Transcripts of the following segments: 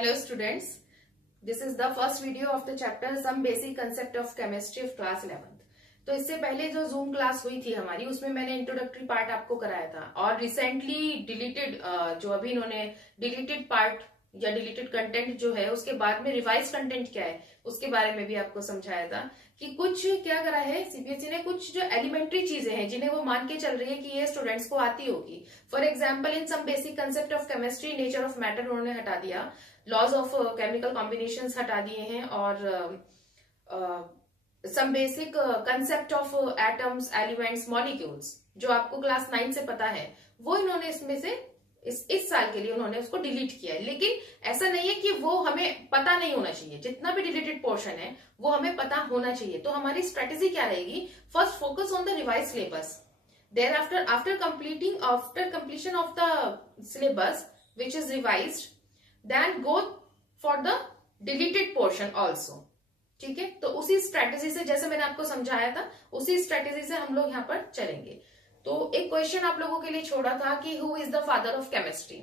Hello students, this is the first video of the chapter Some Basic Concept of Chemistry of Class 11th। तो इससे पहले जो zoom class हुई थी हमारी, उसमें मैंने इंट्रोडक्टरी पार्ट आपको कराया था और रिसेंटली डिलीटेड जो अभी इन्होंने डिलीटेड पार्ट या डिलीटेड कंटेंट जो है उसके बाद में रिवाइज कंटेंट क्या है उसके बारे में भी आपको समझाया था कि कुछ क्या करा है सीबीएसई ने, कुछ जो एलिमेंट्री चीजें हैं जिन्हें वो मान के चल रही है कि ये स्टूडेंट्स को आती होगी। For example in some basic concept of chemistry nature of matter उन्होंने हटा दिया, लॉज ऑफ केमिकल कॉम्बिनेशंस हटा दिए हैं और some basic concept of atoms, elements, molecules जो आपको क्लास 9 से पता है वो इन्होंने इसमें से इस साल के लिए उन्होंने उसको डिलीट किया है। लेकिन ऐसा नहीं है कि वो हमें पता नहीं होना चाहिए, जितना भी डिलीटेड पोर्शन है वो हमें पता होना चाहिए। तो हमारी स्ट्रेटेजी क्या रहेगी? First focus on the revise syllabus, thereafter completion of the syllabus which is revised, then go for the deleted portion also. ठीक है, तो उसी स्ट्रेटेजी से, जैसे मैंने आपको समझाया था उसी स्ट्रेटेजी से हम लोग यहाँ पर चलेंगे। तो एक क्वेश्चन आप लोगों के लिए छोड़ा था कि who is the father of chemistry.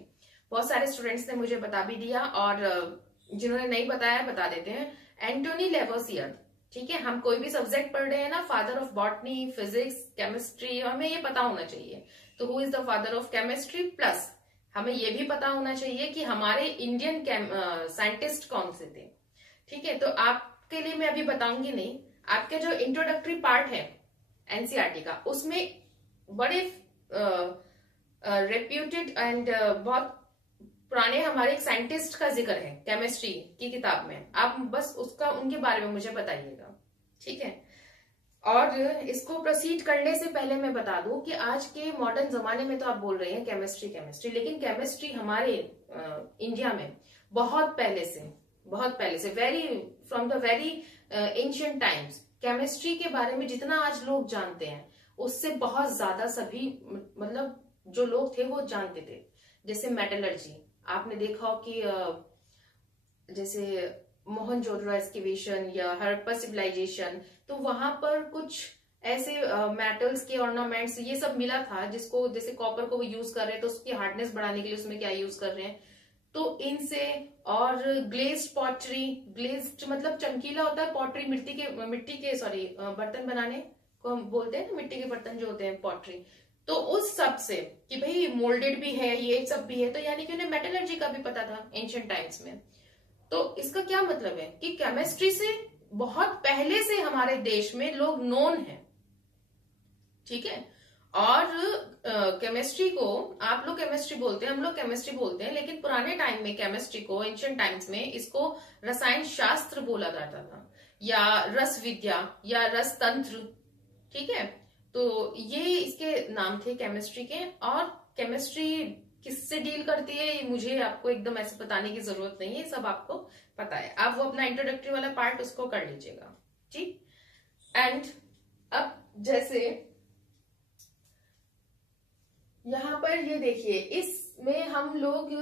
बहुत सारे स्टूडेंट्स ने मुझे बता भी दिया और जिन्होंने नहीं बताया बता देते हैं, एंटोनी लेवोसियर। ठीक है, हम कोई भी सब्जेक्ट पढ़ रहे हैं ना, father of botany, physics, chemistry, हमें ये पता होना चाहिए। तो who is the father of chemistry, plus हमें ये भी पता होना चाहिए कि हमारे इंडियन साइंटिस्ट कौन से थे। ठीक है, तो आपके लिए मैं अभी बताऊंगी नहीं, आपके जो इंट्रोडक्टरी पार्ट है एनसीईआरटी का, उसमें बड़े रेप्यूटेड एंड बहुत पुराने हमारे एक साइंटिस्ट का जिक्र है केमिस्ट्री की किताब में। आप बस उसका उनके बारे में मुझे बताइएगा। ठीक है, और इसको प्रोसीड करने से पहले मैं बता दूं कि आज के मॉडर्न जमाने में तो आप बोल रहे हैं केमिस्ट्री केमिस्ट्री, लेकिन केमिस्ट्री हमारे इंडिया में बहुत पहले से very from the very ancient times chemistry के बारे में जितना आज लोग जानते हैं उससे बहुत ज्यादा सभी मतलब जो लोग थे वो जानते थे। जैसे मेटलर्जी आपने देखा हो कि जैसे मोहनजोदड़ो एक्सकेवेशन या हड़प्पा सिविलाइजेशन, तो वहां पर कुछ ऐसे मेटल्स के ऑर्नामेंट्स ये सब मिला था जिसको, जैसे कॉपर को वो यूज कर रहे हैं तो उसकी हार्डनेस बढ़ाने के लिए उसमें क्या यूज कर रहे हैं, तो इनसे। और ग्लेज्ड पॉटरी, ग्लेज्ड मतलब चमकीला होता है, पॉटरी मिट्टी के बर्तन बनाने को हम बोलते हैं ना, मिट्टी के बर्तन जो होते हैं पॉटरी। तो उस सब से कि भाई मोल्डेड भी है, ये सब भी है, तो यानी कि उन्हें मेटलर्जी का भी पता था एंशिएंट टाइम्स में। तो इसका क्या मतलब है कि केमिस्ट्री से बहुत पहले से हमारे देश में लोग नोन है। ठीक है, और केमिस्ट्री को आप लोग केमिस्ट्री बोलते हैं, हम लोग केमिस्ट्री बोलते हैं, लेकिन पुराने टाइम में केमिस्ट्री को, एंशिएंट टाइम्स में इसको रसायन शास्त्र बोला जाता था, या रस विद्या या रस तंत्र। ठीक है, तो ये इसके नाम थे केमिस्ट्री के। और केमिस्ट्री किससे डील करती है ये मुझे आपको एकदम ऐसे बताने की जरूरत नहीं है, सब आपको पता है। आप वो अपना इंट्रोडक्टरी वाला पार्ट उसको कर लीजिएगा। ठीक, एंड अब जैसे यहां पर ये देखिए, इसमें हम लोग,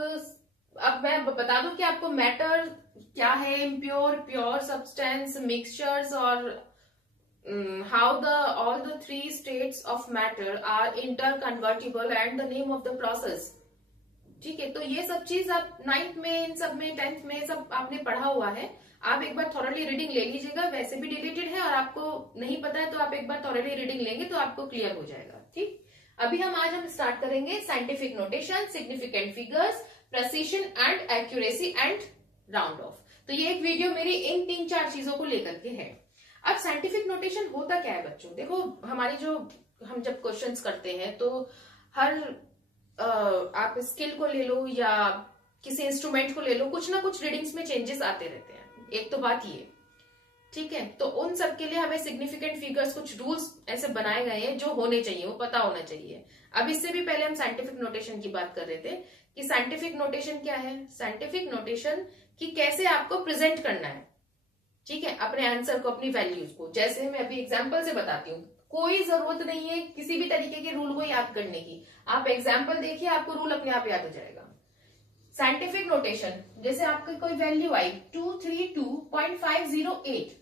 अब मैं बता दूं कि आपको मैटर क्या है, इम्प्योर, प्योर सब्सटेंस, मिक्सचर्स, और how all the three states of matter are interconvertible and the name of the process। ठीक है, तो ये सब चीज आप 9th में, इन सब में, 10th में सब आपने पढ़ा हुआ है। आप एक बार थॉरली रीडिंग ले लीजिएगा, वैसे भी डिलीटेड है और आपको नहीं पता है तो आप एक बार थॉरली रीडिंग लेंगे तो आपको क्लियर हो जाएगा। ठीक, अभी हम स्टार्ट करेंगे scientific notation, significant figures, precision and accuracy and round of. तो ये एक वीडियो मेरी इन 3-4 चीजों को लेकर के है। अब साइंटिफिक नोटेशन होता क्या है बच्चों? देखो, हमारी जो हम जब क्वेश्चंस करते हैं तो हर आप स्किल को ले लो या किसी इंस्ट्रूमेंट को ले लो, कुछ ना कुछ रीडिंग्स में चेंजेस आते रहते हैं। एक तो बात ये, ठीक है, तो उन सब के लिए हमें सिग्निफिकेंट फिगर्स, कुछ रूल्स ऐसे बनाए गए हैं जो होने चाहिए, वो पता होना चाहिए। अब इससे भी पहले हम साइंटिफिक नोटेशन की बात कर रहे थे कि साइंटिफिक नोटेशन क्या है। साइंटिफिक नोटेशन कि कैसे आपको प्रेजेंट करना है, ठीक है, अपने आंसर को, अपनी वैल्यूज को। जैसे मैं अभी एग्जांपल से बताती हूँ, कोई जरूरत नहीं है किसी भी तरीके के रूल को याद करने की, आप एग्जांपल देखिए, आपको रूल अपने आप याद हो जाएगा। साइंटिफिक नोटेशन, जैसे आपकी कोई वैल्यू आई 232.508,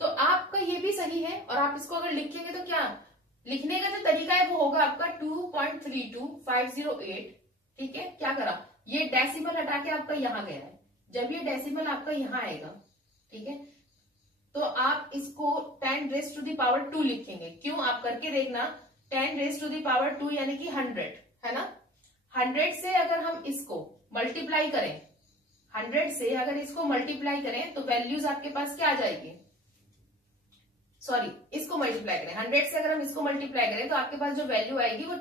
तो आपका ये भी सही है, और आप इसको अगर लिखेंगे तो क्या लिखने का जो तरीका है वो होगा आपका 2.32508। ठीक है, क्या करा, ये डेसिमल हटा के आपका यहां गया है, जब ये डेसिमल आपका यहाँ आएगा, ठीक है, तो आप इसको 10 रेज टू द पावर 2 लिखेंगे। क्यों, आप करके देखना, 10 रेज टू द पावर 2 यानी कि 100 है ना। 100 से अगर हम इसको मल्टीप्लाई करें, 100 से अगर इसको मल्टीप्लाई करें तो वैल्यूज आपके पास क्या आ जाएगी, सॉरी इसको मल्टीप्लाई करें, 100 से अगर हम इसको मल्टीप्लाई करें तो आपके पास जो वैल्यू आएगी वो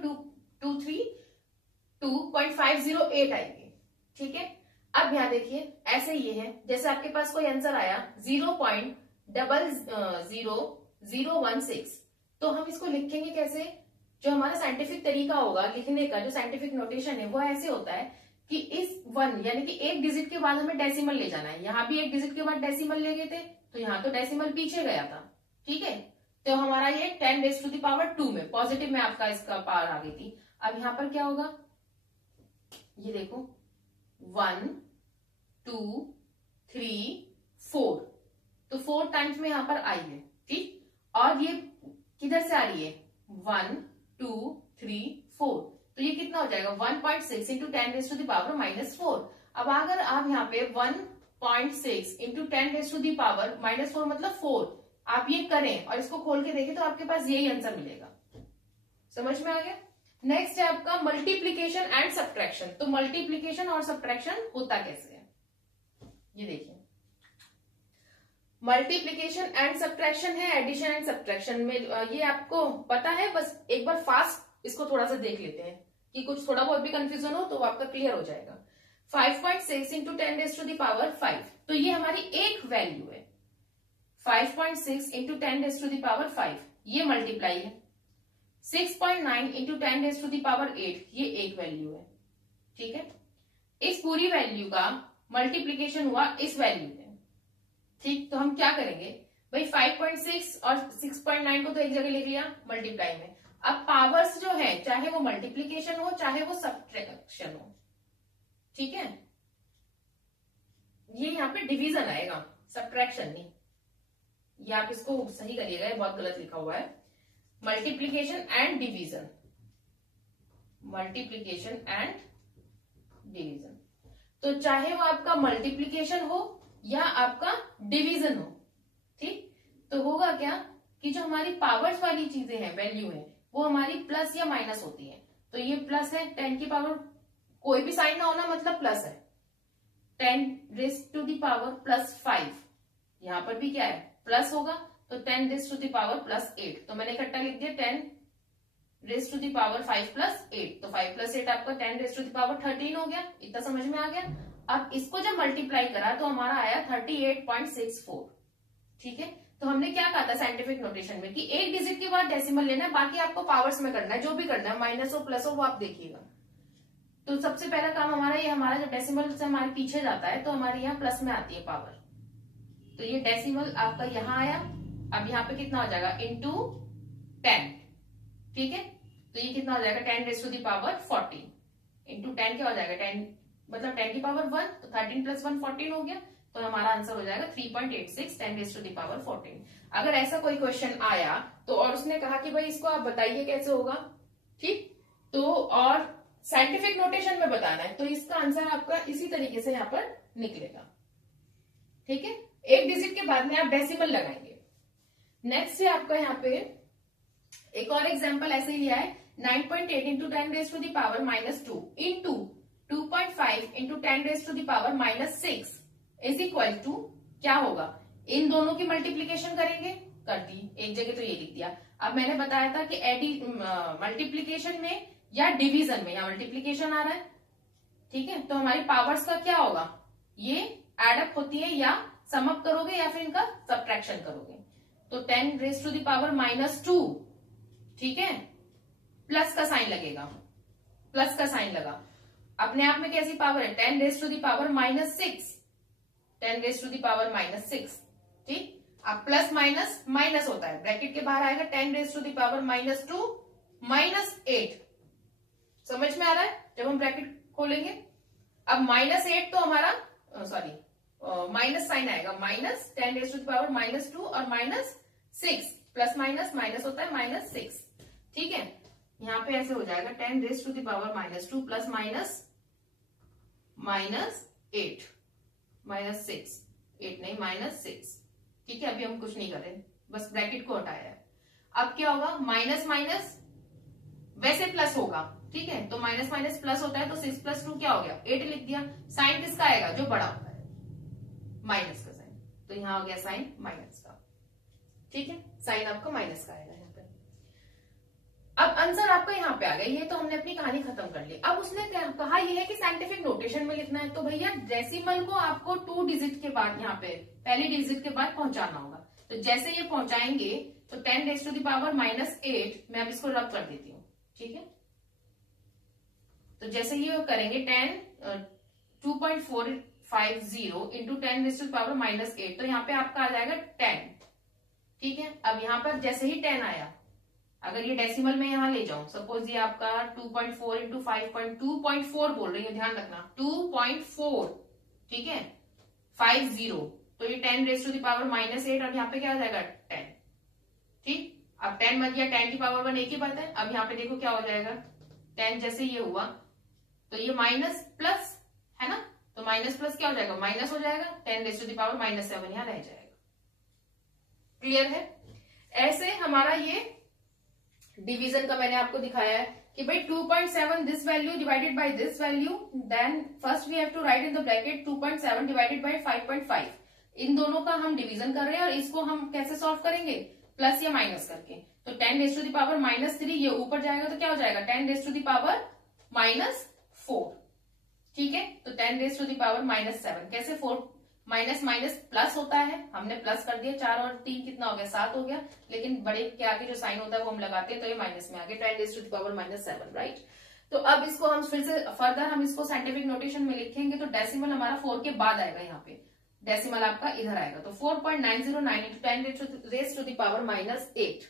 2.508 आएगी। ठीक है, अब यहाँ देखिए ऐसे ये है, जैसे आपके पास कोई आंसर आया 0.00016, तो हम इसको लिखेंगे कैसे, जो हमारा साइंटिफिक तरीका होगा लिखने का, जो साइंटिफिक नोटेशन है वो ऐसे होता है कि इस 1 यानी कि एक डिजिट के बाद हमें डेसिमल ले जाना है। यहाँ भी एक डिजिट के बाद डेसिमल ले गए थे, तो यहाँ तो डेसिमल पीछे गया था, ठीक है, तो हमारा ये 10 रेज टू द पावर 2 में पॉजिटिव में आपका इसका पावर आ गई थी। अब यहाँ पर क्या होगा, ये देखो 1 2 3 4, तो 4 टाइम्स में यहाँ पर आई है, ठीक, और ये किधर से आ रही है 1 2 3 4, तो ये कितना हो जाएगा 1.6 into 10 raise to the power -4। अब अगर आप यहाँ पे 1.6 into 10 raise to the power -4 मतलब 4 आप ये करें और इसको खोल के देखें तो आपके पास यही आंसर मिलेगा। समझ में आ गया। नेक्स्ट है आपका मल्टीप्लीकेशन एंड सब्ट्रैक्शन। तो मल्टीप्लीकेशन और सब्ट्रैक्शन होता कैसे है, ये देखिए, मल्टीप्लीकेशन एंड सब्ट्रैक्शन है, एडिशन एंड सब्ट्रैक्शन में ये आपको पता है, बस एक बार फास्ट इसको थोड़ा सा देख लेते हैं कि कुछ थोड़ा बहुत भी कंफ्यूजन हो तो आपका क्लियर हो जाएगा। 5.6 into 10 raise to the power 5, तो ये हमारी एक वैल्यू है। 5.6 into 10 raise to the power 5 ये मल्टीप्लाई है। 6.9 into 10 raise to the power 8 ये एक वैल्यू है, ठीक है, इस पूरी वैल्यू का मल्टीप्लीकेशन हुआ इस वैल्यू में, ठीक, तो हम क्या करेंगे भाई 5.6 और 6.9 को तो एक जगह लिख लिया मल्टीप्लाई में। अब पावर्स जो है चाहे वो मल्टीप्लीकेशन हो चाहे वो सब्ट्रैक्शन हो, ठीक है, ये यहाँ पे डिवीजन आएगा, सब्ट्रैक्शन नहीं, ये आप इसको सही करिएगा, ये बहुत गलत लिखा हुआ है, multiplication and division, multiplication and division. तो चाहे वो आपका मल्टीप्लीकेशन हो या आपका डिवीजन हो, ठीक, तो होगा क्या कि जो हमारी पावर्स वाली चीजें हैं, वैल्यू है, वो हमारी प्लस या माइनस होती है। तो ये प्लस है, 10 की पावर कोई भी साइन ना होना मतलब प्लस है, 10 रेज टू द पावर +5, यहां पर भी क्या है प्लस होगा, तो 10 रेज टू द पावर +8, तो मैंने इकट्ठा लिख दिया 10 रेज टू द पावर 5 + 8, तो 5 + 8 आपका 10 रेज टू द पावर 13 हो गया। इतना समझ में आ गया। अब इसको जब मल्टीप्लाई करा तो हमारा आया 38.64, ठीक है, तो हमने क्या कहा था साइंटिफिक नोटेशन में कि एक डिजिट के बाद डेसिमल लेना है, बाकी आपको पावर्स में करना है, जो भी करना है, माइनस हो प्लस हो वो आप देखिएगा। तो सबसे पहला काम हमारा ये, हमारा जब डेसिमल से हमारे पीछे जाता है तो हमारे यहाँ प्लस में आती है पावर, तो ये डेसिमल आपका यहाँ आया। अब यहाँ पे कितना हो जाएगा इंटू 10, ठीक है, तो ये कितना हो जाएगा 10 raise to the power 14 into 10 क्या हो जाएगा 10 मतलब 10 की पावर 1, तो 13 + 1 14 हो गया, तो हमारा आंसर हो जाएगा 3.86 10 रेज टू द पावर 14। अगर ऐसा कोई क्वेश्चन आया तो और उसने कहा कि भाई इसको आप बताइए कैसे होगा, ठीक, तो और साइंटिफिक नोटेशन में बताना है, तो इसका आंसर आपका इसी तरीके से यहाँ पर निकलेगा, ठीक है, एक डिजिट के बाद में आप डेसिमल लगाएंगे। नेक्स्ट है आपका यहाँ पे एक और एग्जांपल ऐसे ही लिया है, 9.8 into 10 raise to the power -2 into 2.5 into 10 raise to the power -6 is equal to क्या होगा, इन दोनों की मल्टीप्लीकेशन करेंगे, कर दी, एक जगह तो ये लिख दिया। अब मैंने बताया था कि मल्टीप्लीकेशन में या डिवीजन में, या मल्टीप्लीकेशन आ रहा है, ठीक है, तो हमारी पावर्स का क्या होगा, ये एडअप होती है, या सम अप करोगे या फिर इनका सब्ट्रैक्शन करोगे। तो 10 रेज टू द पावर -2, ठीक है, प्लस का साइन लगेगा, प्लस का साइन लगा, अपने आप में कैसी पावर है 10 raise to the power -6, 10 raise to the power -6, ठीक, अब प्लस माइनस माइनस होता है, ब्रैकेट के बाहर आएगा 10 रेज टू द पावर -2 -8, समझ में आ रहा है जब हम ब्रैकेट खोलेंगे। अब -8 तो हमारा सॉरी माइनस साइन आएगा, -10 रेज टू द पावर -2 और -6, प्लस माइनस माइनस होता है -6, ठीक है, यहाँ पे ऐसे हो जाएगा 10 raise to the power -2 plus minus -8 -6, 8 नहीं -6, ठीक है। अभी हम कुछ नहीं कर रहे, बस ब्रैकेट को हटाया है। अब क्या होगा, माइनस माइनस वैसे प्लस होगा, ठीक है, तो माइनस माइनस प्लस होता है, तो 6 + 2 क्या हो गया, 8 लिख दिया। साइन किसका आएगा, जो बड़ा होता है, माइनस का साइन, तो यहां हो गया साइन माइनस का, ठीक है, साइन आपका माइनस का आएगा यहाँ पे। अब आंसर आपका यहाँ पे आ गया, ये तो हमने अपनी कहानी खत्म कर ली। अब उसने क्या कहा, ये है कि साइंटिफिक नोटेशन में लिखना है, तो भैया डेसिमल को आपको 2 डिजिट के बाद, यहाँ पे पहली डिजिट के बाद पहुंचाना होगा। तो जैसे ये पहुंचाएंगे तो 10⁻⁻8 मैं अब इसको रब कर देती हूँ, ठीक है। तो जैसे ये करेंगे 2.450 इंटू 10⁻⁻8, तो यहाँ पे आपका आ जाएगा 10, ठीक है। अब यहाँ पर जैसे ही 10 आया, अगर ये डेसिमल में यहां ले जाऊं, सपोज ये आपका 2.4 इंटू 5.2.4 बोल रही हूँ, ध्यान रखना 2.4, ठीक है, 50, तो ये 10⁻⁻8, और यहाँ पे क्या आ जाएगा 10, ठीक। अब 10 मत गया, 10 की पावर 1 एक ही बात है। अब यहाँ पे देखो क्या हो जाएगा, 10 जैसे ये हुआ तो ये माइनस प्लस है ना, तो माइनस प्लस क्या हो जाएगा, माइनस हो जाएगा, 10⁻⁻7 यहां रह जाएगा। क्लियर है। ऐसे हमारा ये डिवीजन का मैंने आपको दिखाया है कि भाई 2.7 this value divided by this value, then first we have to write in the bracket 2.7 divided by 5.5। इन दोनों का हम डिवीजन कर रहे हैं, और इसको हम कैसे सॉल्व करेंगे, प्लस या माइनस करके। तो 10⁻⁻3 ये ऊपर जाएगा तो क्या हो जाएगा, 10⁻⁻4, ठीक है। तो 10⁻⁻7 कैसे, 4 माइनस माइनस प्लस होता है, हमने प्लस कर दिया, 4 और 3 कितना हो गया, 7 हो गया, लेकिन बड़े के आगे जो साइन होता है वो हम लगाते हैं, तो ये माइनस में आ गया, 10⁻⁻7, राइट। तो अब इसको हम फिर से फर्दर हम इसको साइंटिफिक नोटेशन में लिखेंगे, तो डेसिमल हमारा 4 के बाद आएगा, यहाँ पे डेसिमल आपका इधर आएगा, तो 4.909 इंटू 10⁻⁻8,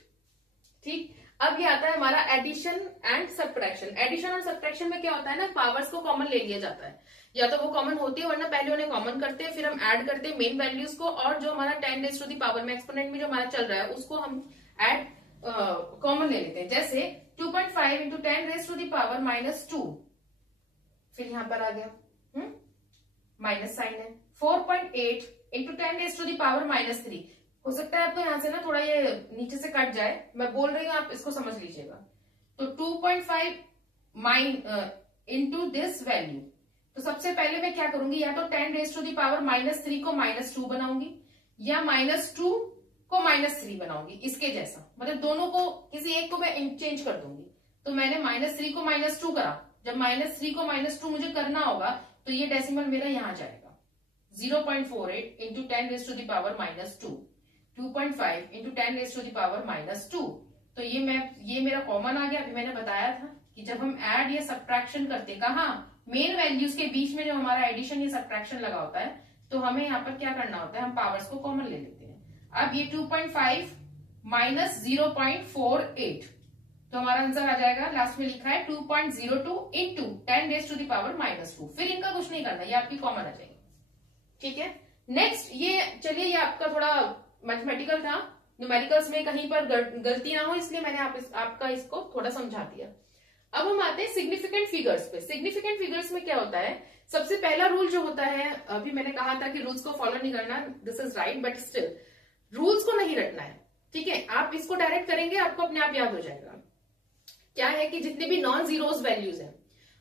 ठीक। अब ये आता है हमारा एडिशन एंड सब्ट्रैक्शन। एडिशन और सब्ट्रैक्शन में क्या होता है ना, पावर्स को कॉमन ले लिया जाता है, या तो वो कॉमन होती है, वरना पहले उन्हें कॉमन करते हैं, फिर हम ऐड करते हैं मेन वैल्यूज को, और जो हमारा 10⁻⁻, में एक्सपोनेंट में जो हमारा चल रहा है उसको हम ऐड कॉमन ले लेते हैं। जैसे 2.5 इंटू 10⁻⁻2, फिर यहां पर आ गया माइनस साइन है। 4.8 इंटू 10⁻⁻3, हो सकता है आपको यहां से ना थोड़ा ये नीचे से कट जाए, मैं बोल रही हूँ, आप इसको समझ लीजिएगा। तो 2.5 इंटू दिस वैल्यू, तो सबसे पहले मैं क्या करूंगी, या तो 10⁻⁻3 को -2 बनाऊंगी, या -2 को -3 बनाऊंगी, इसके जैसा, मतलब दोनों को किसी एक को मैं चेंज कर दूंगी। तो मैंने -3 को -2 करा, जब -3 को -2 मुझे करना होगा, तो ये डेसिमल मेरा यहां जाएगा, 0.48 इंटू 10⁻⁻2, 2.5 इंटू 10⁻⁻2। तो ये मेरा कॉमन आ गया। अभी मैंने बताया था कि जब हम ऐड या सब्ट्रैक्शन करते, कहा मेन वैल्यूज के बीच में जो हमारा एडिशन या सब्ट्रैक्शन लगा होता है, तो हमें यहाँ पर क्या करना होता है, हम पावर्स को कॉमन ले लेते हैं। अब ये 2.5 माइनस 0.48, तो हमारा आंसर आ जाएगा, लास्ट में लिखा है 2.02 इंटू 10⁻⁻2। फिर इनका कुछ नहीं करना, ये आपकी कॉमन आ जाएगी, ठीक है। नेक्स्ट ये चलिए, ये आपका थोड़ा मैथमेटिकल था, न्यूमेरिकल्स में कहीं पर गलती ना हो, इसलिए मैंने आपका इसको थोड़ा समझा दिया। अब हम आते हैं सिग्निफिकेंट फिगर्स पे। सिग्निफिकेंट फिगर्स में क्या होता है, सबसे पहला रूल जो होता है, अभी मैंने कहा था कि रूल्स को फॉलो नहीं करना, this is right, but still rules को नहीं रटना है, ठीक है। आप इसको डायरेक्ट करेंगे, आपको अपने आप याद हो जाएगा। क्या है कि जितने भी नॉन जीरोज वैल्यूज हैं,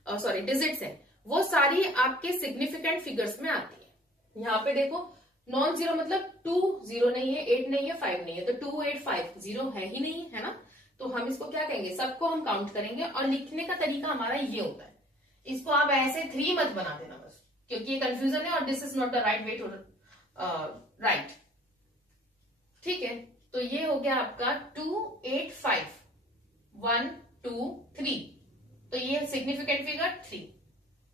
सॉरी डिजिट्स हैं, वो सारी आपके सिग्निफिकेंट फिगर्स में आती है। यहाँ पे देखो, नॉन जीरो मतलब 2 0 नहीं है, 8 नहीं है, 5 नहीं है, तो 2 8 5 0 है ही नहीं, है ना। तो हम इसको क्या कहेंगे, सबको हम काउंट करेंगे, और लिखने का तरीका हमारा ये होता है, इसको आप ऐसे 3 मत बना देना बस, क्योंकि ये कंफ्यूजन है, और this is not the right way to write, ठीक है। तो ये हो गया आपका 2 8 5 1 2 3, तो ये सिग्निफिकेंट फिगर 3।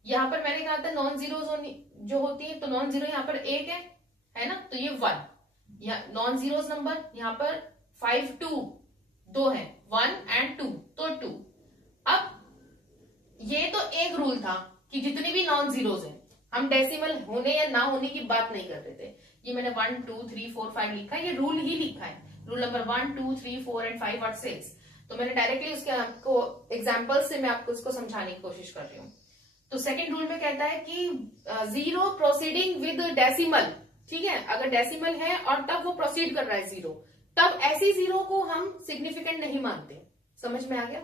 यहां पर मैंने कहा था नॉन जीरो जो होती है, तो नॉन जीरो यहाँ पर 1 है ना, तो ये 1, नॉन जीरोज नंबर यहाँ पर 5 2 है, 1 एंड 2, तो 2। अब ये तो एक रूल था कि जितनी भी नॉन जीरोज हैं, हम डेसिमल होने या ना होने की बात नहीं कर रहे थे। ये मैंने 1 2 3 4 5 लिखा है, ये रूल ही लिखा है, रूल नंबर 1 2 3 4 एंड 5 और 6। तो मैंने डायरेक्टली उसके आपको एग्जाम्पल से मैं आपको इसको समझाने की कोशिश कर रही हूँ। तो सेकंड रूल में कहता है कि जीरो प्रोसीडिंग विद डेसिमल, ठीक है, अगर डेसिमल है और तब वो प्रोसीड कर रहा है जीरो, तब ऐसी जीरो को हम सिग्निफिकेंट नहीं मानते। समझ में आ गया?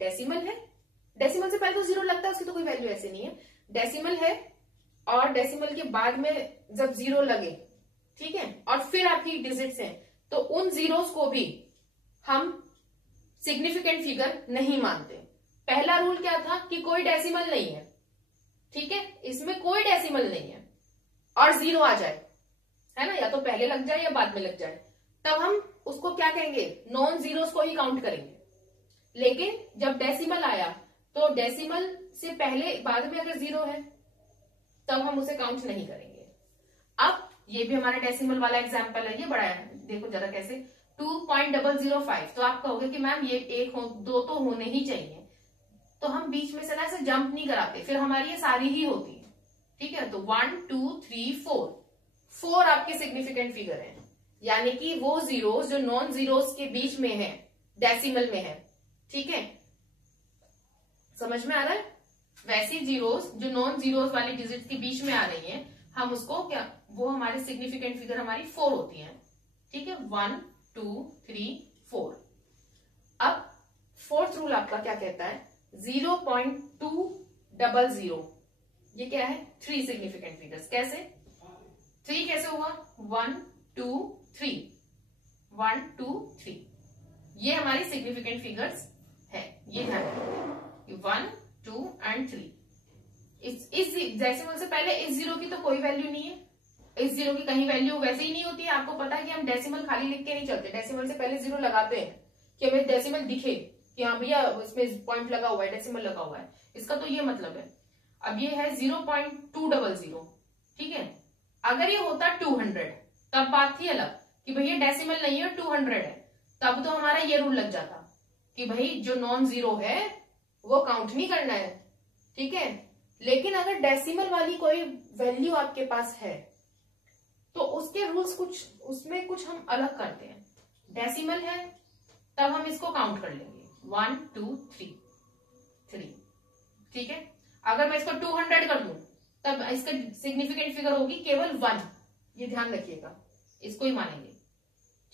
डेसिमल है, डेसिमल से पहले तो जीरो लगता है, उसकी तो कोई वैल्यू ऐसे नहीं है। डेसिमल है और डेसिमल के बाद में जब जीरो लगे, ठीक है, और फिर आपकी डिजिट्स हैं, तो उन जीरोस को भी हम सिग्निफिकेंट फिगर नहीं मानते। पहला रूल क्या था कि कोई डेसिमल नहीं है, ठीक है, इसमें कोई डेसिमल नहीं है और जीरो आ जाए, है ना, या तो पहले लग जाए या बाद में लग जाए, तब हम उसको क्या कहेंगे, नॉन जीरोस को ही काउंट करेंगे। लेकिन जब डेसिमल आया तो डेसिमल से पहले बाद में अगर जीरो है तब हम उसे काउंट नहीं करेंगे। अब ये भी हमारा डेसिमल वाला एग्जांपल है, ये बड़ा है, देखो जरा कैसे, 2.005। तो आप कहोगे कि मैम ये एक हो, दो तो होने ही चाहिए, तो हम बीच में से ना ऐसे जंप नहीं कराते, फिर हमारी ये सारी ही होती है, ठीक है। तो 1 2 3 4 आपके सिग्निफिकेंट फिगर है, यानी कि वो जीरोस जो नॉन जीरोस के बीच में है, डेसिमल में है, ठीक है, समझ में आ रहा है? वैसी जीरोस जो नॉन जीरोस वाली डिजिट के बीच में आ रही हैं, हम उसको क्या, वो हमारी सिग्निफिकेंट फिगर हमारी 4 होती है, ठीक है, 1 2 3 4। अब फोर्थ रूल आपका क्या कहता है, 0.200, ये क्या है, 3 सिग्निफिकेंट फिगर्स। कैसे 3 कैसे हुआ, 1 2 3 1 2 3, ये हमारी सिग्निफिकेंट फिगर्स है, ये ध्यान रखिए, 1 2 एंड 3। इस डेसिमल से पहले इस जीरो की तो कोई वैल्यू नहीं है, इस जीरो की कहीं वैल्यू वैसे ही नहीं होती है। आपको पता है कि हम डेसिमल खाली लिख के नहीं चलते, डेसिमल से पहले जीरो लगाते हैं कि हमें डेसिमल दिखे कि हाँ भैया इसमें पॉइंट लगा हुआ है, डेसिमल लगा हुआ है, इसका तो ये मतलब है। अब ये है 0.200, ठीक है, अगर ये होता 200 तब बात थी अलग कि भैया डेसिमल नहीं है 200 है, तब तो हमारा ये रूल लग जाता कि भाई जो नॉन जीरो है वो काउंट नहीं करना है, ठीक है। लेकिन अगर डेसिमल वाली कोई वैल्यू आपके पास है तो उसके रूल्स कुछ, उसमें कुछ हम अलग करते हैं। डेसिमल है तब हम इसको काउंट कर लेंगे, 1 2 3, ठीक है। अगर मैं इसको 200 कर दूं तब इसका सिग्निफिकेंट फिगर होगी केवल 1, ये ध्यान रखिएगा, इसको ही मानेंगे,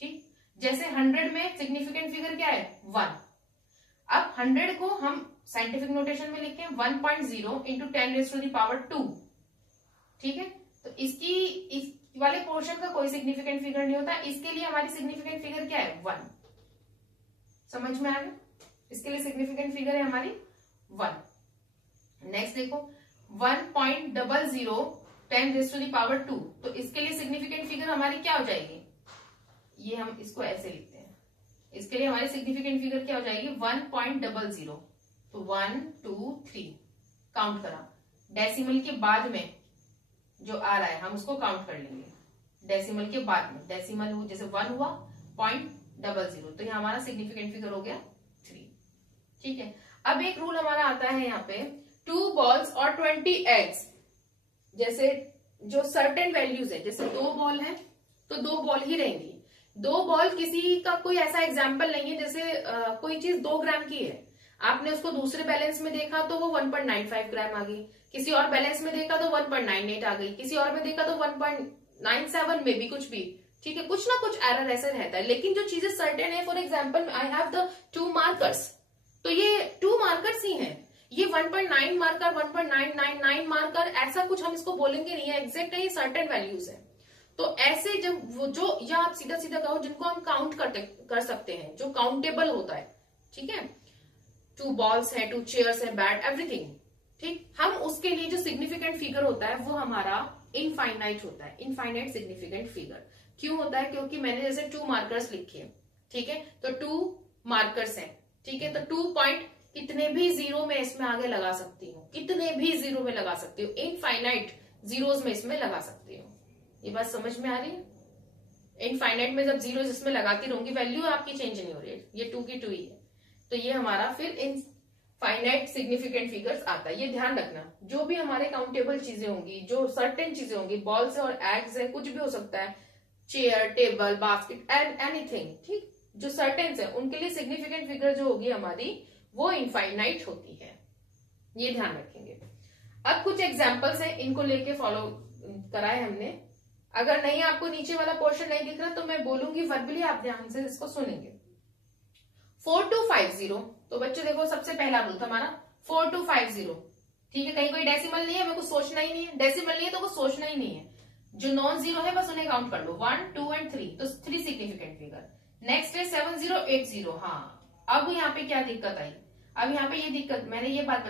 ठीक। जैसे 100 में सिग्निफिकेंट फिगर क्या है, 1। अब 100 को हम साइंटिफिक नोटेशन में लिखें 1.0 इंटू 10⁻², ठीक है। तो इस वाले पोर्शन का कोई सिग्निफिकेंट फिगर नहीं होता, इसके लिए हमारी सिग्निफिकेंट फिगर क्या है, 1। समझ में आ गया? इसके लिए सिग्निफिकेंट फिगर है हमारी 1। नेक्स्ट देखो 1.00 10⁻², तो इसके लिए सिग्निफिकेंट फिगर हमारी क्या हो जाएगी, ये हम इसको ऐसे लिखते हैं, इसके लिए हमारी सिग्निफिकेंट फिगर क्या हो जाएगी, 1.00। तो 1 2 3 काउंट करा, डेसिमल के बाद में जो आ रहा है हम उसको काउंट कर लेंगे, डेसिमल के बाद में, डेसिमल जैसे 1 हुआ 0.00, तो ये हमारा सिग्निफिकेंट फिगर हो गया 3, ठीक है। अब एक रूल हमारा आता है यहाँ पे, 2 बॉल्स और 20 एग्स, जैसे जो सर्टेन वैल्यूज है, जैसे 2 बॉल है तो 2 बॉल ही रहेंगी, 2 बॉल किसी का कोई ऐसा एग्जाम्पल नहीं है, जैसे कोई चीज 2 ग्राम की है, आपने उसको दूसरे बैलेंस में देखा तो वो 1.95 ग्राम आ गई, किसी और बैलेंस में देखा तो 1.98 आ गई, किसी और में देखा तो 1.97 में भी कुछ भी, ठीक है, कुछ ना कुछ एरर ऐसा रहता है। लेकिन जो चीजें सर्टेन है, for example I have the 2 markers, तो ये 2 मार्कर्स ही हैं, ये 1.9 मार्कर 1.999 मार्कर ऐसा कुछ हम इसको बोलेंगे नहीं है, एग्जैक्ट है, ये सर्टेन वैल्यूज है। तो ऐसे जब वो जो, या आप सीधा सीधा कहो जिनको हम काउंट कर सकते हैं, जो काउंटेबल होता है, ठीक है, 2 बॉल्स है, 2 चेयर्स है, बैट, एवरीथिंग, ठीक, हम उसके लिए जो सिग्निफिकेंट फिगर होता है वो हमारा इनफाइनाइट होता है, इनफाइनाइट सिग्निफिकेंट फिगर। क्यों होता है, क्योंकि मैंने जैसे 2 मार्कर्स लिखे, ठीक है, तो 2 मार्कर्स हैं, ठीक है, तो 2 पॉइंट कितने भी जीरो में इसमें आगे लगा सकती हूँ, कितने भी जीरो में लगा सकती हूँ, इनफाइनाइट जीरोस में इसमें लगा सकती हूँ। ये बात समझ में आ रही है? इनफाइनाइट में जब जीरो इसमें लगाती रहूंगी, वैल्यू आपकी चेंज नहीं हो रही है, ये 2 की 2 ही है, तो ये हमारा फिर इनफाइनाइट सिग्निफिकेंट फिगर्स आता है। ये ध्यान रखना, जो भी हमारे काउंटेबल चीजें होंगी, जो सर्टेन चीजें होंगी, बॉल्स और एग्स है, कुछ भी हो सकता है, चेयर, टेबल, बास्केट, एनीथिंग, ठीक, जो सर्टेन है उनके लिए सिग्निफिकेंट फिगर जो होगी हमारी वो इनफाइनाइट होती है, ये ध्यान रखेंगे। अब कुछ एग्जाम्पल्स हैं, इनको लेके फॉलो कराए हमने। अगर नहीं आपको नीचे वाला पोर्शन नहीं दिख रहा तो मैं बोलूंगी वर्बली, आप ध्यान से इसको सुनेंगे। 4250, तो बच्चों देखो सबसे पहला रूल था हमारा 4250, ठीक है। कहीं कोई डेसिमल नहीं है, मेरे को सोचना ही नहीं है, डेसिमल नहीं है तो कुछ सोचना ही नहीं है, जो नॉन जीरो है बस उन्हें काउंट कर लो, 1 2 एंड 3, तो 3 सिग्निफिकेंट फिगर। नेक्स्ट है 7080, हाँ अब यहाँ पे क्या दिक्कत आई, अब यहाँ पे ये दिक्कत मैंने ये बात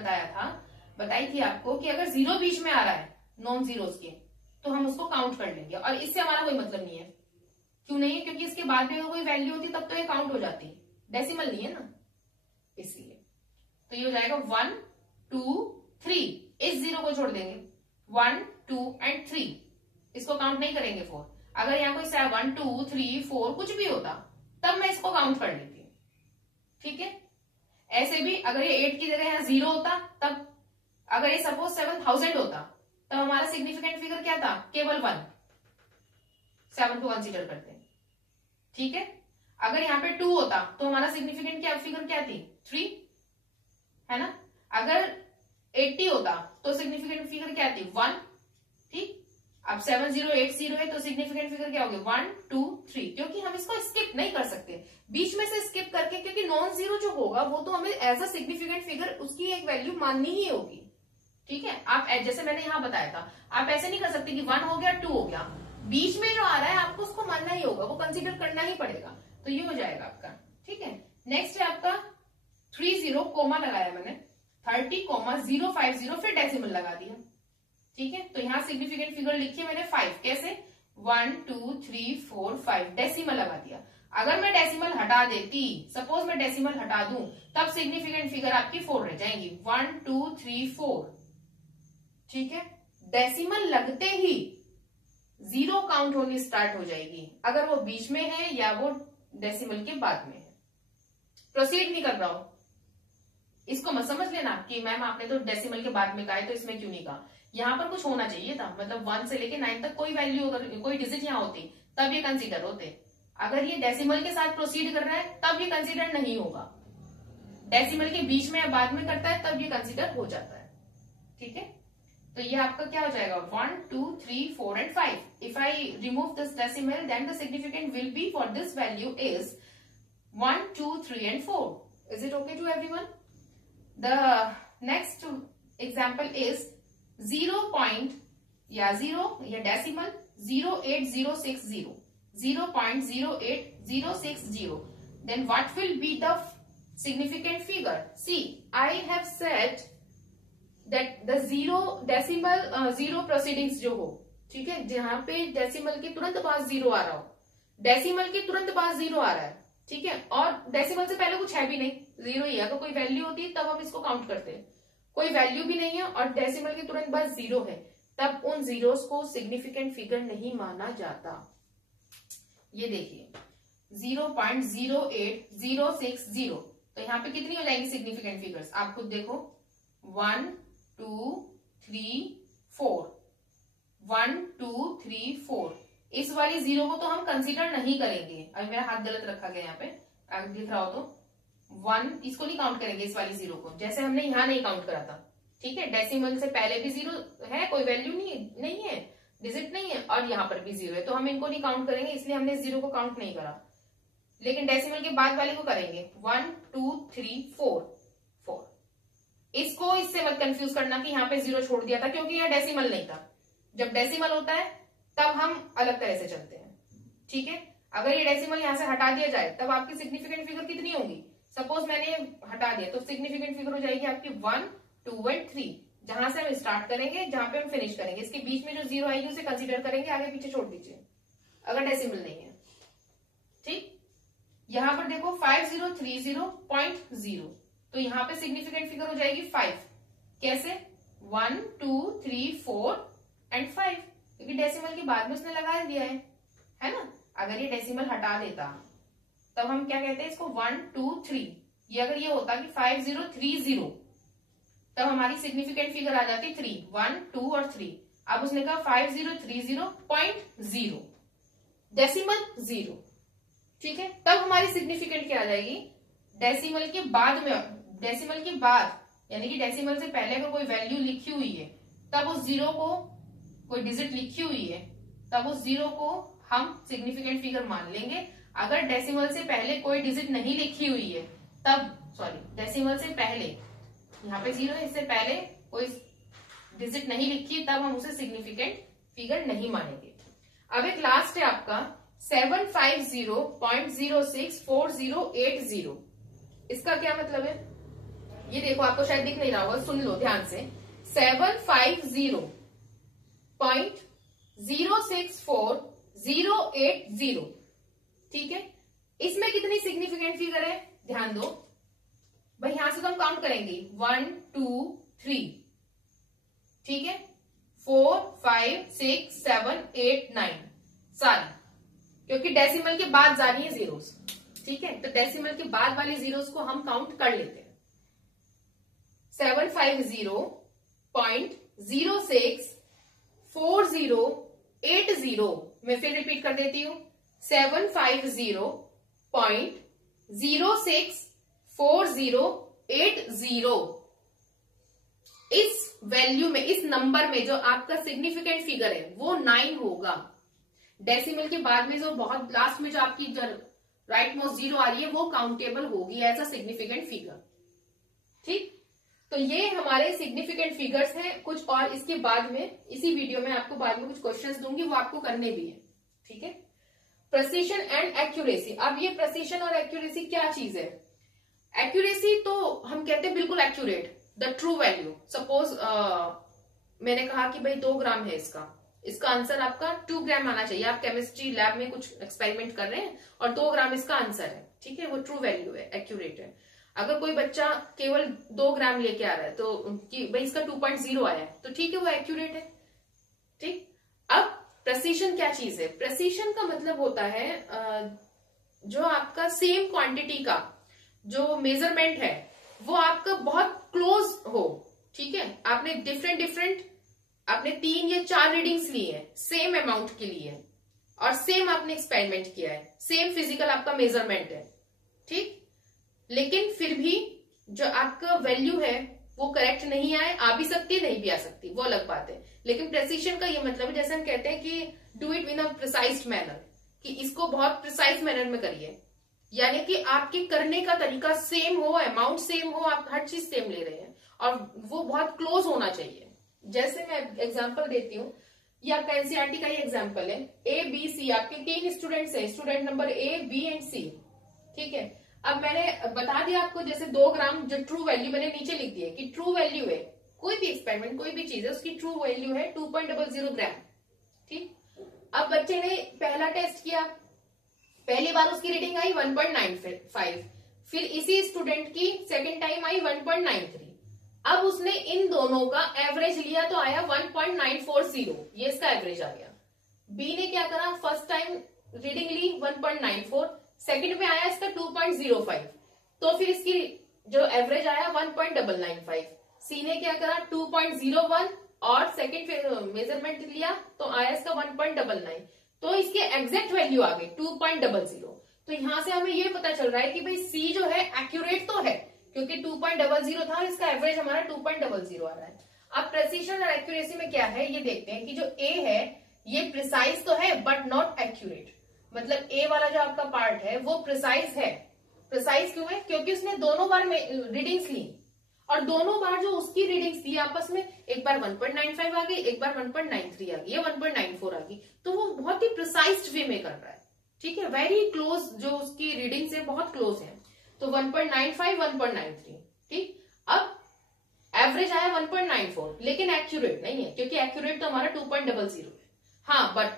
बताई थी आपको कि अगर जीरो बीच में आ रहा है नॉन जीरोस के तो हम उसको काउंट कर लेंगे, और इससे हमारा कोई मतलब नहीं है। क्यों नहीं है? क्योंकि इसके बाद में कोई वैल्यू होती तब तो ये काउंट हो जाती, डेसिमल नहीं है ना, इसलिए। तो ये हो जाएगा 1 2 3, इस जीरो को छोड़ देंगे, 1 2 एंड 3, इसको काउंट नहीं करेंगे 4। अगर यहाँ कोई 1 2 3 4 कुछ भी होता तब मैं इसको काउंट कर लेती, ठीक है। ऐसे भी अगर ये 8 की जगह यहाँ 0 होता, तब अगर ये सपोज 7000 होता तब हमारा सिग्निफिकेंट फिगर क्या था, केवल 1, 7 को कंसीडर करते हैं, ठीक है। अगर यहाँ पे 2 होता तो हमारा सिग्निफिकेंट फिगर क्या थी, 3, है ना। अगर 80 होता तो सिग्निफिकेंट फिगर क्या थी, 1, ठीक। अब 7080 है तो सिग्निफिकेंट फिगर क्या होगी, 1 2 3, क्योंकि हम इसको स्किप नहीं कर सकते बीच में से स्किप करके, क्योंकि नॉन जीरो जो होगा वो तो हमें एज अ सिग्निफिकेंट फिगर उसकी एक वैल्यू माननी ही होगी, ठीक है। आप जैसे मैंने यहाँ बताया था, आप ऐसे नहीं कर सकते कि 1 हो गया 2 हो गया, बीच में जो आ रहा है आपको उसको मानना ही होगा, वो कंसीडर करना ही पड़ेगा। तो ये हो जाएगा आपका, ठीक है। नेक्स्ट है आपका 30 कोमा लगाया मैंने, 30,050, फिर डेसिमल लगा दिया, ठीक है। तो यहाँ सिग्निफिकेंट फिगर लिखिए मैंने 5, कैसे 1 2 3 4 5, डेसिमल लगा दिया। अगर मैं डेसिमल हटा देती, सपोज मैं डेसिमल हटा दूं, तब सिग्निफिकेंट फिगर आपकी 4 रह जाएंगी, 1 2 3 4, ठीक है। डेसिमल लगते ही जीरो काउंट होनी स्टार्ट हो जाएगी, अगर वो बीच में है या वो डेसिमल के बाद में है। प्रोसीड नहीं कर रहा हूं, इसको मत समझ लेना कि मैम आपने तो डेसिमल के बाद में कहा है तो इसमें क्यों नहीं कहा। यहाँ पर कुछ होना चाहिए था, मतलब 1 से लेके 9 तक कोई वैल्यू, अगर कोई डिजिट यहाँ होती तब ये कंसीडर होते। अगर ये डेसिमल के साथ प्रोसीड कर रहा है तब ये कंसीडर नहीं होगा, डेसिमल के बीच में या बाद में करता है तब ये कंसीडर हो जाता है, ठीक है। तो ये आपका क्या हो जाएगा, 1 2 3 4 and 5। If I remove this decimal then the significant will be for this value is 1 2 3 and 4। Is it okay to everyone? The next example is 0 decimal 08060, 0.08060. Then what will be the significant figure? See, I have said that the zero proceedings जो हो, ठीक है, जहां पे decimal के तुरंत बाद zero आ रहा हो, डेसिमल के तुरंत बाद जीरो आ रहा है, ठीक है, और डेसिमल से पहले कुछ है भी नहीं, जीरो ही है। अगर कोई वैल्यू होती तब हम इसको काउंट करते हैं, कोई वैल्यू भी नहीं है और डेसिमल के तुरंत बाद जीरो है, तब उन जीरोस को सिग्निफिकेंट फिगर नहीं माना जाता। ये देखिए 0.08060, तो यहाँ पे कितनी हो जाएंगी सिग्निफिकेंट फिगर्स, आप खुद देखो, 1 2 3 4, 1 2 3 4। इस वाली जीरो को तो हम कंसीडर नहीं करेंगे, अभी मेरा हाथ गलत रखा गया यहाँ पे, अगर दिख रहा हो तो 1, इसको नहीं काउंट करेंगे इस वाली जीरो को, जैसे हमने यहाँ नहीं काउंट करा था, ठीक है। डेसिमल से पहले भी जीरो है, कोई वैल्यू नहीं है, डिजिट नहीं है, और यहाँ पर भी जीरो है, तो हम इनको नहीं काउंट करेंगे, इसलिए हमने जीरो को काउंट नहीं करा। लेकिन डेसिमल के बाद वाले को करेंगे, 1 2 3 4 4। इसको इससे मत कंफ्यूज करना कि यहाँ पे जीरो छोड़ दिया था, क्योंकि यहाँ डेसिमल नहीं था। जब डेसिमल होता है तब हम अलग तरह से चलते हैं, ठीक है। अगर ये डेसिमल यहाँ से हटा दिया जाए तब आपकी सिग्निफिकेंट फिगर कितनी होंगी, सपोज मैंने ये हटा दिया तो सिग्निफिकेंट फिगर हो जाएगी आपकी 1 2 एंड 3, जहां से हम स्टार्ट करेंगे जहां पे हम फिनिश करेंगे, इसके बीच में जो जीरो आएगी उसे कंसीडर करेंगे, आगे पीछे छोड़ दीजिए अगर डेसिमल नहीं है, ठीक। यहां पर देखो 5030.0, तो यहाँ पे सिग्निफिकेंट फिगर हो जाएगी 5, कैसे 1 2 3 4 एंड 5, क्योंकि डेसिमल के बाद में उसने लगा दिया है ना। अगर ये डेसिमल हटा देता तब हम क्या कहते हैं इसको 1 2 3, ये अगर ये होता कि 5030, तब हमारी सिग्निफिकेंट फिगर आ जाती 3, 1 2 और 3। अब उसने कहा 5030.0, डेसिमल 0, ठीक है, तब हमारी सिग्निफिकेंट क्या आ जाएगी, डेसिमल के बाद में, डेसिमल के बाद यानी कि डेसिमल से पहले अगर कोई वैल्यू लिखी हुई है तब उस जीरो को, कोई डिजिट लिखी हुई है तब उस जीरो को हम सिग्निफिकेंट फिगर मान लेंगे। अगर डेसिमल से पहले कोई डिजिट नहीं लिखी हुई है तब, सॉरी डेसिमल से पहले, यहाँ पे जीरो है, इससे पहले कोई डिजिट नहीं लिखी तब हम उसे सिग्निफिकेंट फिगर नहीं मानेंगे। अब एक लास्ट है आपका 750.064080। इसका क्या मतलब है, ये देखो आपको शायद दिख नहीं रहा होगा, सुन लो ध्यान से। 750.064080, ठीक है। इसमें कितनी सिग्निफिकेंट फिगर है ध्यान दो भाई, यहां से तो हम काउंट करेंगे 1 2 3, ठीक है, 4 5 6 7 8 9 सारी, क्योंकि डेसिमल के बाद जा रही है जीरोस, ठीक है, तो डेसिमल के बाद वाली जीरोस को हम काउंट कर लेते हैं। 750.064080, मैं फिर रिपीट कर देती हूं, 750.064080। इस वैल्यू में, इस नंबर में जो आपका सिग्निफिकेंट फिगर है वो 9 होगा। डेसिमल के बाद में जो बहुत लास्ट में जो आपकी राइट मोस्ट जीरो आ रही है वो काउंटेबल होगी एज अ सिग्निफिकेंट फिगर, ठीक। तो ये हमारे सिग्निफिकेंट फिगर्स हैं कुछ, और इसके बाद में इसी वीडियो में आपको बाद में कुछ क्वेश्चंस दूंगी, वो आपको करने भी है, ठीक है। Precision and accuracy. अब ये प्रेसिशन और एक्यूरेसी क्या चीज है? एक्यूरेसी तो हम कहते हैं बिल्कुल accurate, the true value. Suppose मैंने कहा कि भाई 2 ग्राम है इसका आंसर आपका 2 ग्राम आना चाहिए। आप केमिस्ट्री लैब में कुछ एक्सपेरिमेंट कर रहे हैं और 2 ग्राम इसका आंसर है, ठीक है, वो ट्रू वैल्यू है, एक्यूरेट है। अगर कोई बच्चा केवल 2 ग्राम लेके आ रहा है तो कि भाई इसका 2.0 आया है तो ठीक है, वो एक्यूरेट है, ठीक। अब प्रेसिशन क्या चीज है? प्रेसिशन का मतलब होता है जो आपका सेम क्वांटिटी का जो मेजरमेंट है वो आपका बहुत क्लोज हो, ठीक है। आपने डिफरेंट आपने 3 या 4 रीडिंग्स ली है, सेम अमाउंट के लिए और सेम आपने एक्सपेरिमेंट किया है, सेम फिजिकल आपका मेजरमेंट है, ठीक, लेकिन फिर भी जो आपका वैल्यू है वो करेक्ट नहीं आए, आ भी सकती है नहीं भी आ सकती, वो अलग बात है। लेकिन प्रेसिशन का ये मतलब है, जैसे हम कहते हैं कि do it in a precise manner, कि इसको बहुत प्रिसाइज मैनर में करिए, यानी कि आपके करने का तरीका सेम हो, अमाउंट सेम हो, आप हर चीज सेम ले रहे हैं और वो बहुत क्लोज होना चाहिए। जैसे मैं एग्जांपल देती हूँ, ये आपका एनसीईआरटी का ही एग्जांपल है। ए बी सी आपके 3 स्टूडेंट्स हैं, student number A B and C, ठीक है। अब मैंने बता दिया आपको, जैसे 2 ग्राम जो ट्रू वैल्यू मैंने नीचे लिख दिया कि ट्रू वैल्यू है, कोई भी एक्सपेरिमेंट कोई भी चीज है उसकी ट्रू वैल्यू है 2.00 ग्राम, ठीक। अब बच्चे ने पहला टेस्ट किया, पहली बार उसकी रीडिंग आई 1.95, फिर इसी स्टूडेंट की सेकेंड टाइम आई 1.93। अब उसने इन दोनों का एवरेज लिया तो आया 1.940, ये इसका एवरेज आ गया। बी ने क्या करा, फर्स्ट टाइम रीडिंग ली 1.94, सेकंड में आया इसका 2.05, तो फिर इसकी जो एवरेज आया 1.995। सी ने क्या करा 2.01 और सेकंड मेजरमेंट लिया तो आया इसका 1.99, तो इसके एग्जैक्ट वैल्यू आ गई 2.00। तो यहां से हमें ये पता चल रहा है कि भाई सी जो है एक्यूरेट तो है, क्योंकि 2.00 था, इसका एवरेज हमारा 2.00 आ रहा है। अब प्रेसिशन और एक्यूरेसी में क्या है ये देखते हैं कि जो ए है ये प्रिसाइज तो है बट नॉट एक्यूरेट। मतलब ए वाला जो आपका पार्ट है वो प्रिसाइज है। प्रिसाइज क्यों है? क्योंकि उसने दोनों बार रीडिंग्स ली और दोनों बार जो उसकी रीडिंग्स थी आपस में, एक बार 1.95 आ गई, एक बार 1.93 आ गई, या 1.94 आ गई, तो वो बहुत ही प्रिसाइज वे में कर रहा है, ठीक है, वेरी क्लोज, जो उसकी रीडिंग्स है बहुत क्लोज है। तो 1.95 1.93, ठीक। अब एवरेज आया 1.94, लेकिन एक्यूरेट नहीं है, क्योंकि एक्यूरेट तो हमारा 2.00 है। हाँ, बट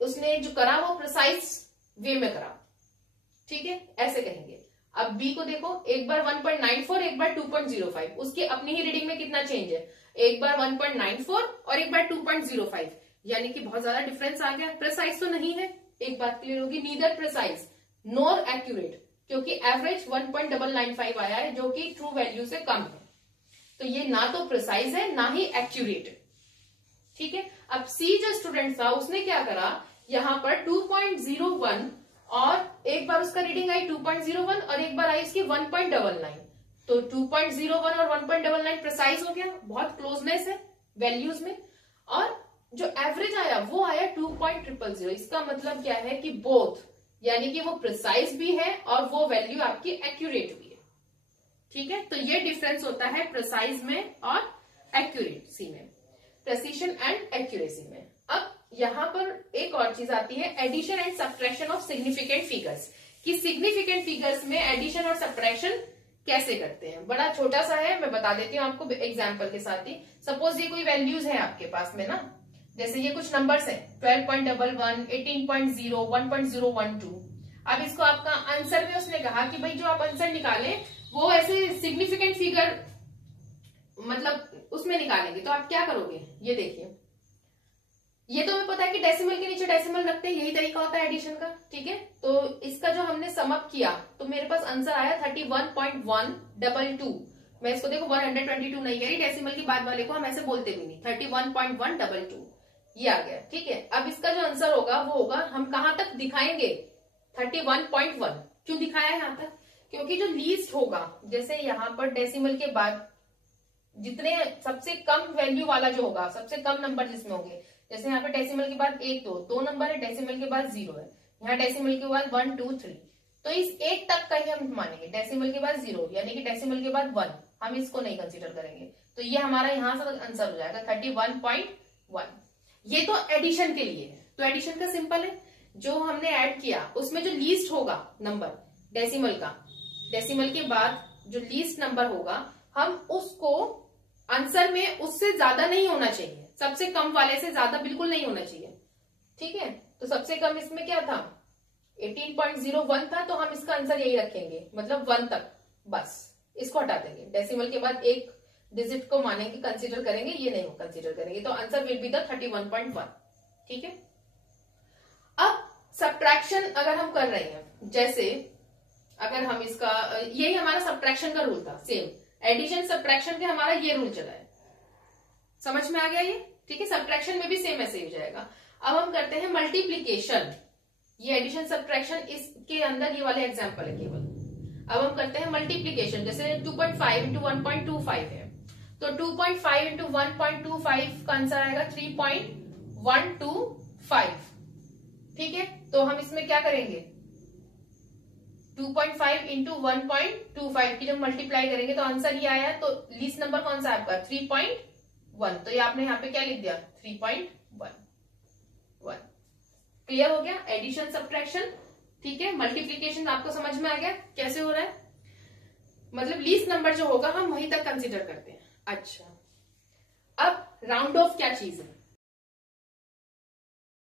उसने जो करा वो प्रिसाइज वे में करा, ठीक है, ऐसे कहेंगे। अब बी को देखो, एक बार 1.94, एक बार 2.05, उसकी अपनी ही रीडिंग में कितना चेंज है, एक बार 1.94 और एक बार 2.05, यानी कि बहुत ज्यादा डिफरेंस आ गया। प्रिसाइज तो नहीं है, एक बात क्लियर होगी, नीदर प्रिसाइज नॉर एक्यूरेट, क्योंकि एवरेज 1.995 आया है जो कि ट्रू वैल्यू से कम है, तो ये ना तो प्रिसाइज है ना ही एक्यूरेट है, ठीक है। अब सी जो स्टूडेंट था उसने क्या करा, यहां पर 2.01 और एक बार उसका रीडिंग आई 2.01 और एक बार आई इसकी 1.99, तो 2.01 और 1.99 प्रिसाइज हो गया, बहुत क्लोजनेस है वैल्यूज में। और जो एवरेज आया वो आया 2.000। इसका मतलब क्या है कि बोथ, यानी कि वो प्रिसाइज भी है और वो वैल्यू आपकी एक्यूरेट भी है। ठीक है, तो ये डिफरेंस होता है प्रिसाइज में और एक्यूरेसी में, प्रेसिशन एंड एक्यूरेसी में। अब यहां पर एक और चीज आती है, addition and subtraction of significant figures, कि सिग्निफिकेंट फिगर्स में एडिशन और सब्ट्रैक्शन कैसे करते हैं। बड़ा छोटा सा है, मैं बता देती हूँ आपको एग्जाम्पल के साथ ही। सपोज ये कोई वैल्यूज है आपके पास में ना, जैसे ये कुछ नंबर्स है 12.11, 18.0, 1.012। अब इसको आपका आंसर में उसने कहा कि भाई जो आप आंसर निकालें वो ऐसे सिग्निफिकेंट फिगर मतलब उसमें निकालेंगे, तो आप क्या करोगे, ये देखिए। ये तो हमें पता है कि डेसिमल के नीचे डेसिमल रखते हैं, यही तरीका होता है एडिशन का। ठीक है, तो इसका जो हमने समअप किया तो मेरे पास आंसर आया 31.122। मैं इसको देखो 122 नहीं कह रही, डेसिमल की बाद वाले को हम ऐसे बोलते भी नहीं, 31.122 ये आ गया। ठीक है, अब इसका जो आंसर होगा वो होगा, हम कहां तक दिखाएंगे 31.1। क्यों दिखाया है यहां तक, क्योंकि जो लीस्ट होगा, जैसे यहां पर डेसिमल के बाद जितने सबसे कम वैल्यू वाला जो होगा, सबसे कम नंबर जिसमें होंगे, जैसे यहाँ पे डेसिमल के बाद 1 दो नंबर है, डेसिमल के बाद 0 है, यहाँ डेसिमल के बाद 1 2 3, तो इस 1 तक का ही हम मानेंगे। डेसिमल के बाद 0 यानी कि डेसिमल के बाद 1, हम इसको नहीं कंसीडर करेंगे। तो ये हमारा यहां से आंसर हो जाएगा 31.1। ये तो एडिशन के लिए है। तो एडिशन का सिंपल है, जो हमने ऐड किया उसमें जो लीस्ट होगा नंबर डेसिमल का, डेसिमल के बाद जो लीस्ट नंबर होगा, हम उसको आंसर में उससे ज्यादा नहीं होना चाहिए, सबसे कम वाले से ज्यादा बिल्कुल नहीं होना चाहिए। ठीक है, तो सबसे कम इसमें क्या था 18.01 था, तो हम इसका आंसर यही रखेंगे, मतलब 1 तक, बस इसको हटा देंगे। डेसिमल के बाद एक डिजिट को मानेंगे, कंसीडर करेंगे, ये नहीं कंसीडर करेंगे, तो आंसर विल बी द 31.1। ठीक है, अब सब्ट्रैक्शन अगर हम कर रहे हैं, जैसे अगर हम इसका, यही हमारा सब्ट्रैक्शन का रूल था, सेम एडिशन सब्ट्रैक्शन के हमारा ये रूल चला है, समझ में आ गया ये। ठीक है, सब्ट्रैक्शन में भी सेम ऐसे ही हो जाएगा। अब हम करते हैं मल्टीप्लीकेशन, ये एडिशन सब्ट्रैक्शन इसके अंदर ये वाले एग्जांपल है केवल। अब हम करते हैं मल्टीप्लीकेशन, जैसे 2.5 इंटू 1.25 है, तो 2.5 इंटू 1.25 का आंसर आएगा 3.125। ठीक है, तो हम इसमें क्या करेंगे, 2.5 इंटू 1.25 की जब मल्टीप्लाई करेंगे तो आंसर ये आया, तो लीस्ट नंबर कौन सा है आपका 3.1, तो ये आपने यहाँ पे क्या लिख दिया 3.1। क्लियर हो गया एडिशन सब्ट्रैक्शन। ठीक है, मल्टीप्लीकेशन आपको समझ में आ गया कैसे हो रहा है, मतलब लीस्ट नंबर जो होगा हम वहीं तक कंसीडर करते हैं। अच्छा, अब राउंड ऑफ क्या चीज है,